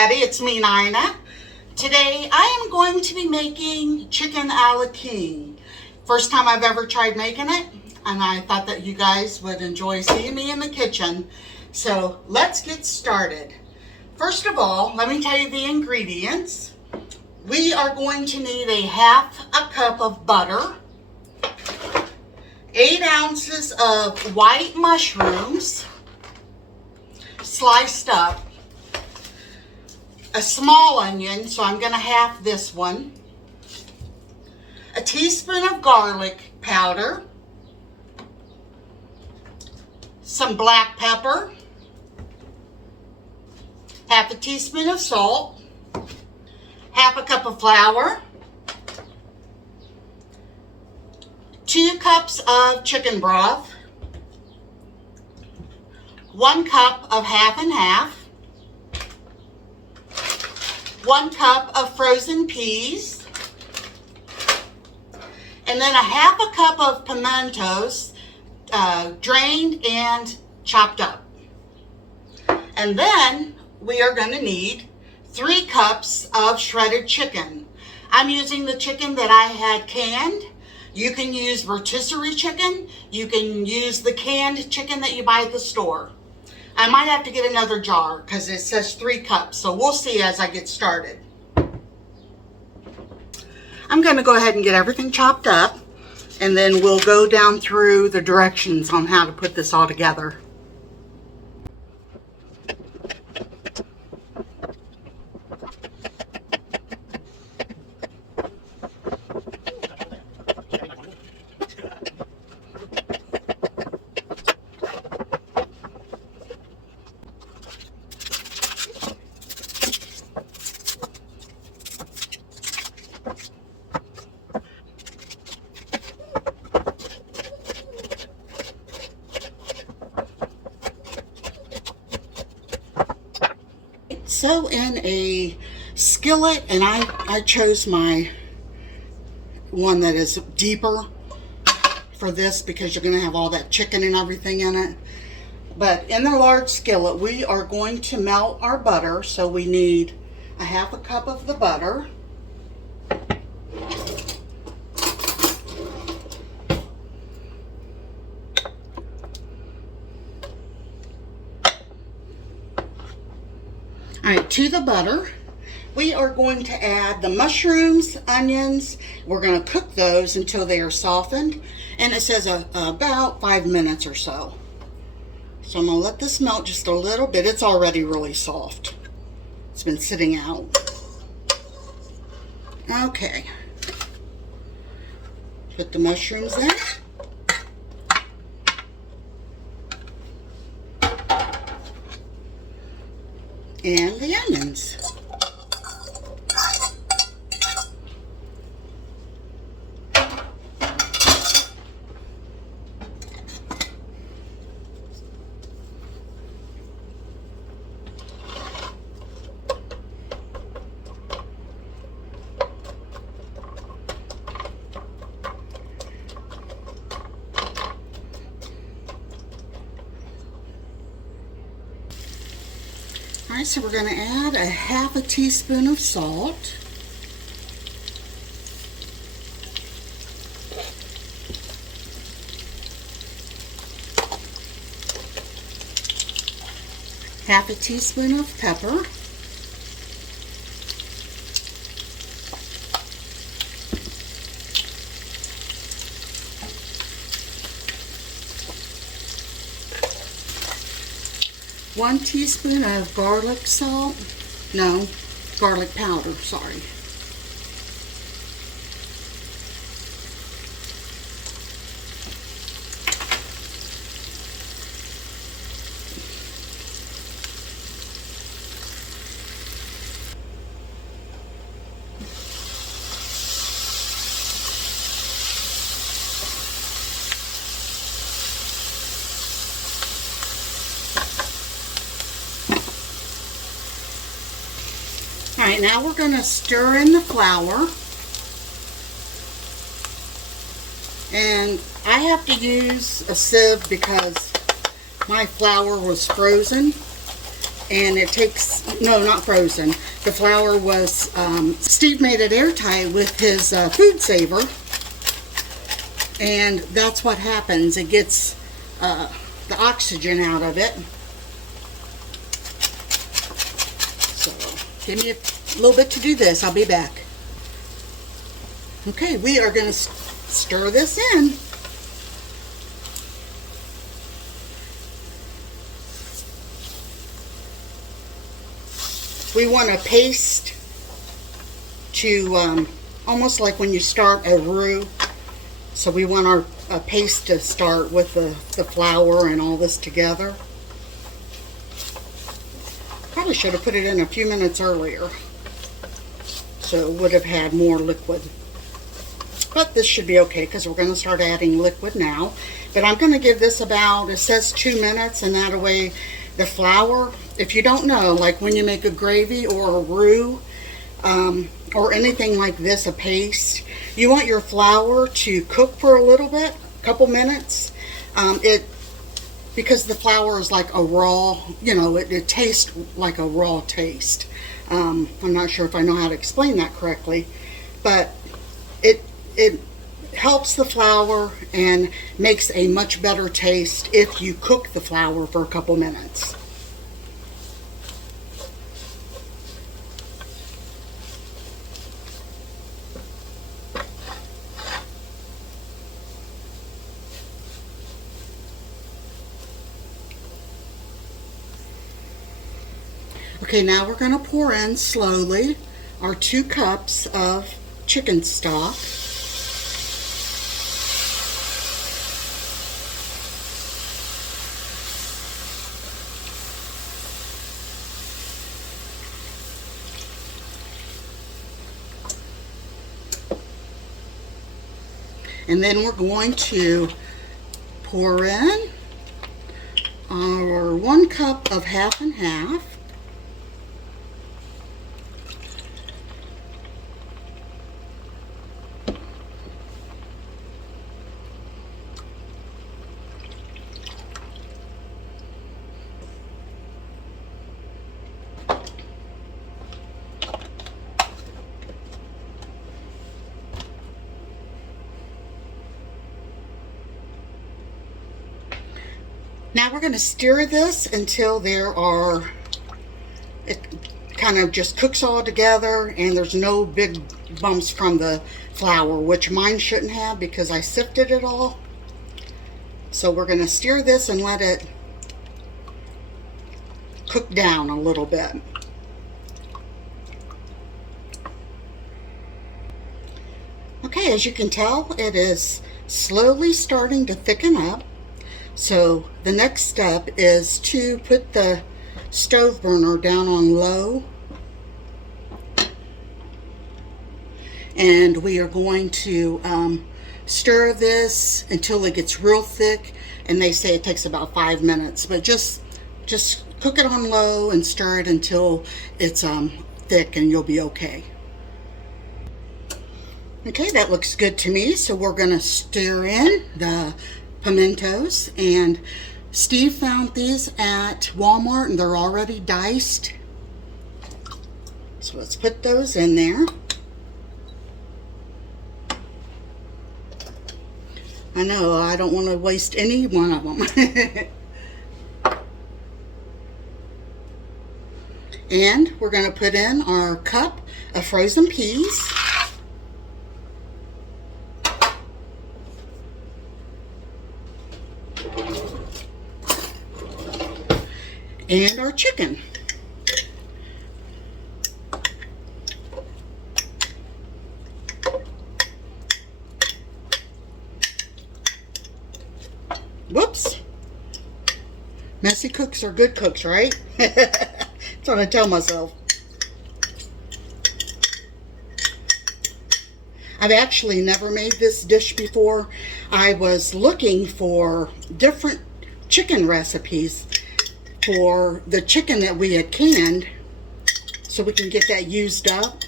everybody, it's me, Nina. Today I am going to be making chicken a la king. First time I've ever tried making it, and I thought that you guys would enjoy seeing me in the kitchen. So let's get started. First of all, let me tell you the ingredients. We are going to need a half a cup of butter, 8 ounces of white mushrooms, sliced up, a small onion, so I'm going to half this one, a teaspoon of garlic powder, some black pepper, half a teaspoon of salt, half a cup of flour, 2 cups of chicken broth, 1 cup of half and half, 1 cup of frozen peas, and then a half a cup of pimentos, drained and chopped up. And then we are going to need 3 cups of shredded chicken. I'm using the chicken that I had canned. You can use rotisserie chicken. You can use the canned chicken that you buy at the store. I might have to get another jar because it says 3 cups, so we'll see as I get started. I'm going to go ahead and get everything chopped up, and then we'll go down through the directions on how to put this all together. So in a skillet, and I chose my one that is deeper for this because you're going to have all that chicken and everything in it. But in the large skillet, we are going to melt our butter. So we need a half a cup of the butter. Alright, to the butter, we are going to add the mushrooms, onions. We're going to cook those until they are softened. And it says about 5 minutes or so. So I'm going to let this melt just a little bit. It's already really soft. It's been sitting out. Okay. Put the mushrooms in. And the onions. Alright, so we're going to add a half a teaspoon of salt. Half a teaspoon of pepper. One teaspoon of garlic powder, sorry. Alright, now we're going to stir in the flour. And I have to use a sieve because my flour was frozen. and it takes, no, not frozen. The flour was, Steve made it airtight with his food saver, and that's what happens. It gets the oxygen out of it. So give me a little bit to do this. I'll be back. Okay, we are going to stir this in. We want a paste to almost like when you start a roux. So we want our paste to start with the flour and all this together. Probably should have put it in a few minutes earlier, so it would have had more liquid. But this should be okay because we're going to start adding liquid now. But I'm going to give this about, it says 2 minutes, and that way the flour, if you don't know, like when you make a gravy or a roux, or anything like this, a paste, you want your flour to cook for a little bit, a couple minutes. Because the flour is like a raw, you know, it tastes like a raw taste. I'm not sure if I know how to explain that correctly, but it helps the flour and makes a much better taste if you cook the flour for a couple minutes. Okay, now we're going to pour in slowly our 2 cups of chicken stock. And then we're going to pour in our 1 cup of half and half. Now we're going to stir this until it kind of just cooks all together and there's no big bumps from the flour, which mine shouldn't have because I sifted it all. So we're going to stir this and let it cook down a little bit. Okay, as you can tell, it is slowly starting to thicken up. So the next step is to put the stove burner down on low, and we are going to stir this until it gets real thick, and they say it takes about 5 minutes, but just cook it on low and stir it until it's thick, and you'll be okay. Okay, that looks good to me, so we're going to stir in the pimentos, and Steve found these at Walmart and they're already diced, so let's put those in there. I know I don't want to waste any one of them. And we're going to put in our cup of frozen peas. And our chicken. Whoops. Messy cooks are good cooks, right? That's what I tell myself. I've actually never made this dish before. I was looking for different chicken recipes for the chicken that we had canned so we can get that used up.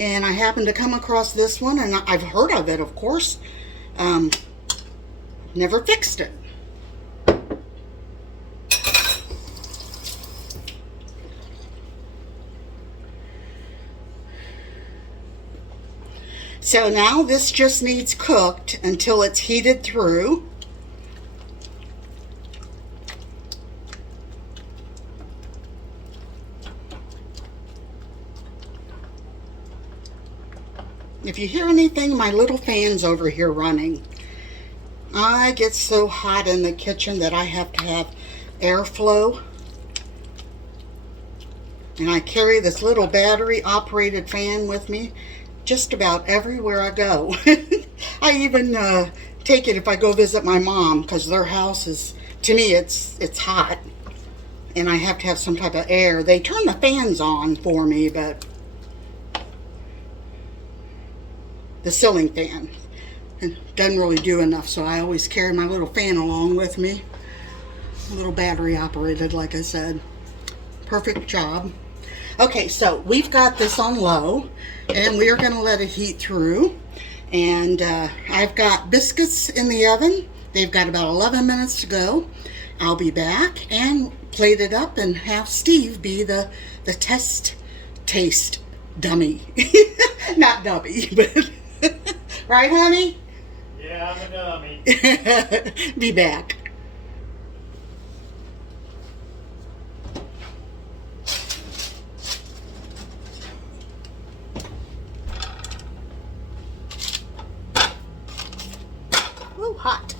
And I happened to come across this one, and I've heard of it, of course. Never fixed it. So now this just needs cooked until it's heated through. If you hear anything, my little fan's over here running. I get so hot in the kitchen that I have to have airflow. And I carry this little battery operated fan with me just about everywhere I go. I even take it if I go visit my mom, because their house is, to me, it's hot. And I have to have some type of air. They turn the fans on for me, but the ceiling fan doesn't really do enough, so I always carry my little fan along with me. A little battery operated, like I said. Perfect job. Okay, so we've got this on low, and we are going to let it heat through. And I've got biscuits in the oven. They've got about 11 minutes to go. I'll be back and plate it up and have Steve be the taste dummy. Not dummy, but right, honey? Yeah, I'm a dummy. Be back. Ooh, hot.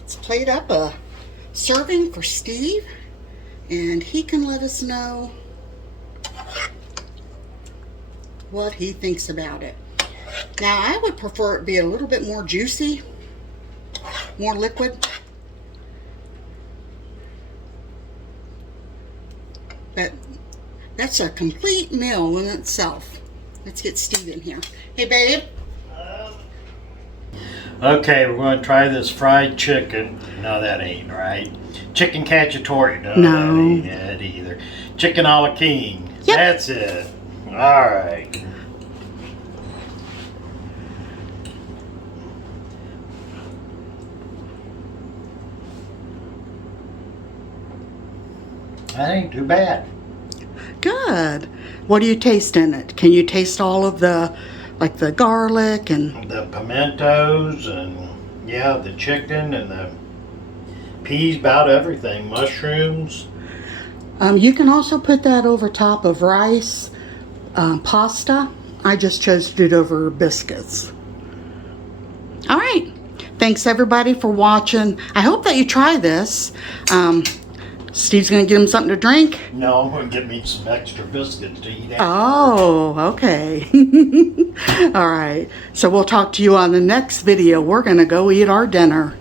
Let's plate up a serving for Steve, and he can let us know what he thinks about it. Now, I would prefer it be a little bit more juicy, more liquid. But that's a complete meal in itself. Let's get Steve in here. Hey, babe. Okay, we're going to try this fried chicken. No, that ain't right. Chicken cacciatore. No, No. that ain't it either. Chicken a la king. Yep. That's it. All right. That ain't too bad. Good. What do you taste in it? Can you taste all of the, like the garlic and... The pimentos and, yeah, the chicken and the peas, about everything. Mushrooms. You can also put that over top of rice, pasta. I just chose to do it over biscuits. All right. Thanks, everybody, for watching. I hope that you try this. Steve's going to get him something to drink. No, I'm going to get me some extra biscuits to eat. Oh, okay. All right. So we'll talk to you on the next video. We're going to go eat our dinner.